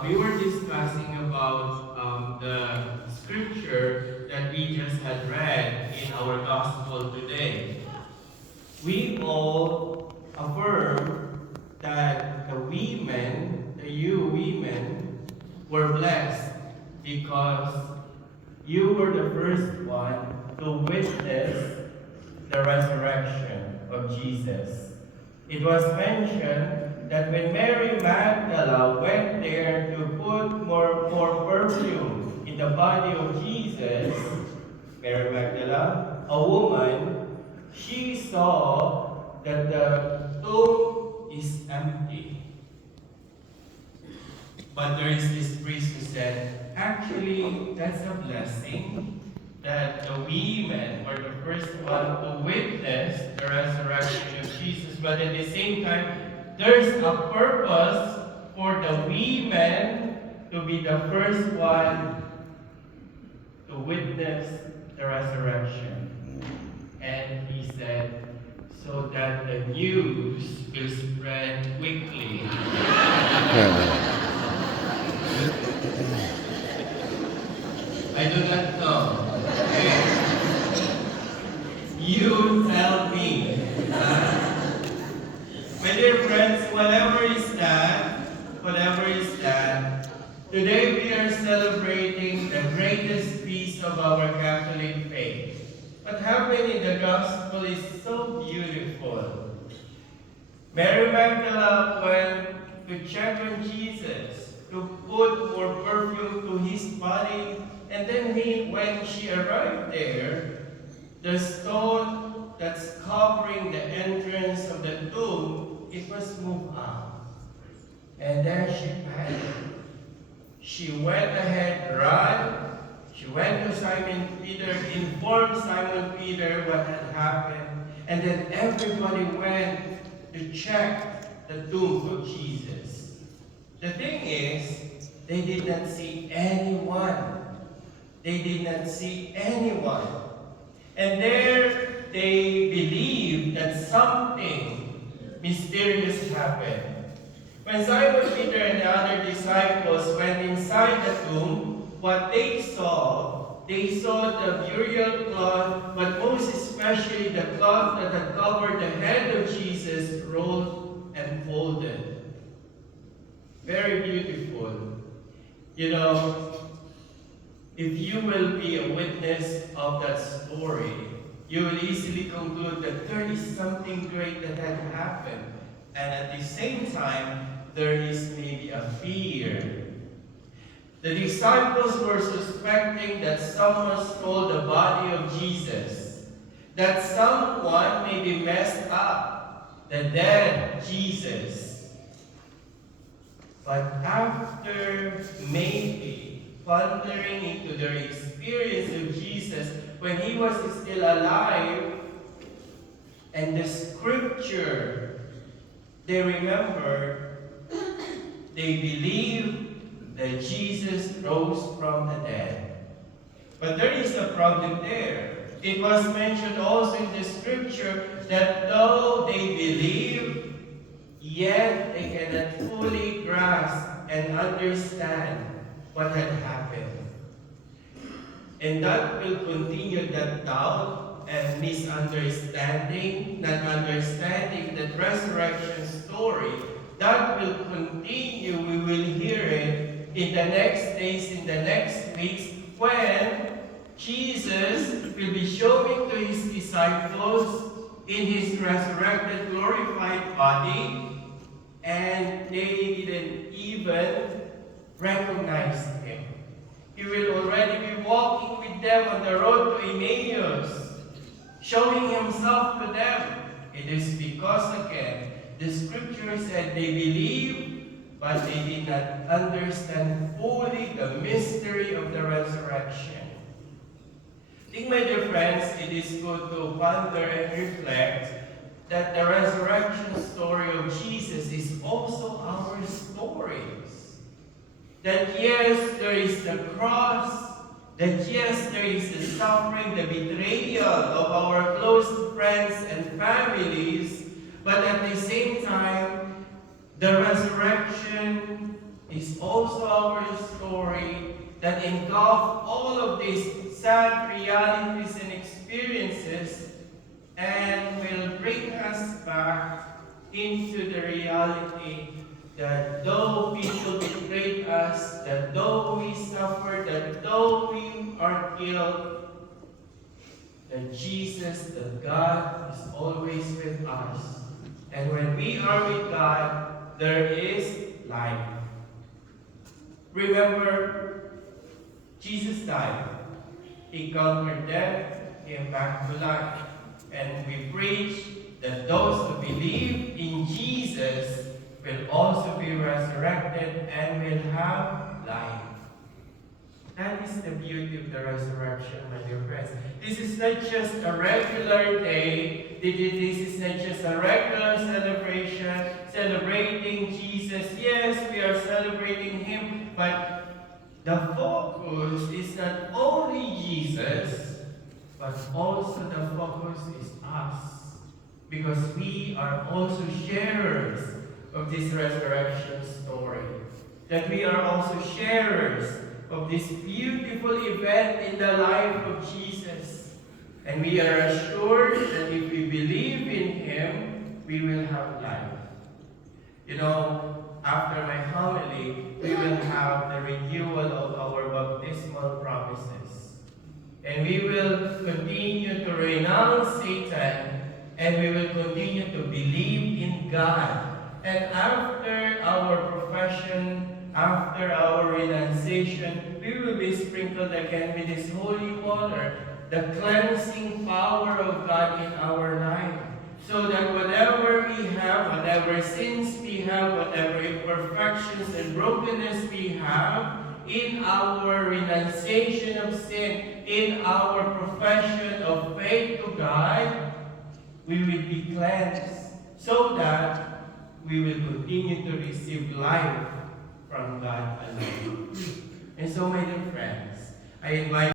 We were discussing about the scripture that we just had read in our gospel today. We all affirm that you women, were blessed because you were the first one to witness the resurrection of Jesus. It was mentioned that when Mary Magdala went there to put more perfume in the body of Jesus, Mary Magdala, a woman, she saw that the tomb is empty. But there is this priest who said, actually, that's a blessing that the women were the first one to witness the resurrection of Jesus. But at the same time, there's a purpose for the women to be the first one to witness the resurrection. And he said, so that the news will spread quickly. I do not know. Okay? You tell me. My dear friends, whatever is that, today we are celebrating the greatest feast of our Catholic faith. What happened in the gospel is so beautiful. Mary Magdala went to check on Jesus, to put more perfume to his body, and then when she arrived there, the stone that's covering the entrance of the tomb, it was moved out. And then she panicked. She went ahead, ran. She went to Simon Peter, informed Simon Peter what had happened, and then everybody went to check the tomb of Jesus. The thing is, they did not see anyone. They did not see anyone. And there they believed that something mysterious happened. When Simon Peter and the other disciples went inside the tomb, what they saw the burial cloth, but most especially the cloth that had covered the head of Jesus rolled and folded. Very beautiful. You know, if you will be a witness of that story, you will easily conclude that there is something great that had happened. And at the same time, there is maybe a fear. The disciples were suspecting that someone stole the body of Jesus, that someone maybe messed up the dead Jesus. But after maybe pondering into their experience of Jesus when he was still alive, and the scripture they remembered, they believed that Jesus rose from the dead. But there is a problem there. It was mentioned also in the scripture that though they believe, yet they cannot fully grasp and understand what had happened. And that will continue, that doubt and misunderstanding, not understanding that resurrection story. That will continue. We will hear it in the next days, in the next weeks, when Jesus will be showing to his disciples in his resurrected, glorified body, and they didn't even recognize him. He will already be walking with them on the road to Emmaus, showing himself to them. It is because, again, the scripture said they believed, but they did not understand fully the mystery of the resurrection. I think, my dear friends, it is good to ponder and reflect that the resurrection story of Jesus is also our stories. That yes, there is the cross, that yes, there is the suffering, the betrayal of our close friends and families, but at the same time, the resurrection is also our story that engulf all of these sad realities and experiences and will bring us back into the reality that though people betrayed us, that though we suffer, that though we are killed, that Jesus, that God, is always with us. And when we are with God, there is life. Remember, Jesus died. He conquered death, came back to life. And we preach that those who believe in Jesus will also be resurrected and will have life. That is the beauty of the resurrection, my dear friends. This is not just a regular day. This is not just a regular celebration, celebrating Jesus. Yes, we are celebrating Him, but the focus is not only Jesus, but also the focus is us. Because we are also sharers of this resurrection story. That we are also sharers of this beautiful event in the life of Jesus. And we are assured that if we believe in Him, we will have life. You know, after my homily, we will have the renewal of our baptismal promises. And we will continue to renounce Satan, and we will continue to believe in God. And after our profession, after our renunciation, we will be sprinkled again with this holy water, the cleansing power of God in our life. So that whatever we have, whatever sins we have, whatever imperfections and brokenness we have, in our renunciation of sin, in our profession of faith to God, we will be cleansed so that we will continue to receive life from God alone. And so, my dear friends, I invite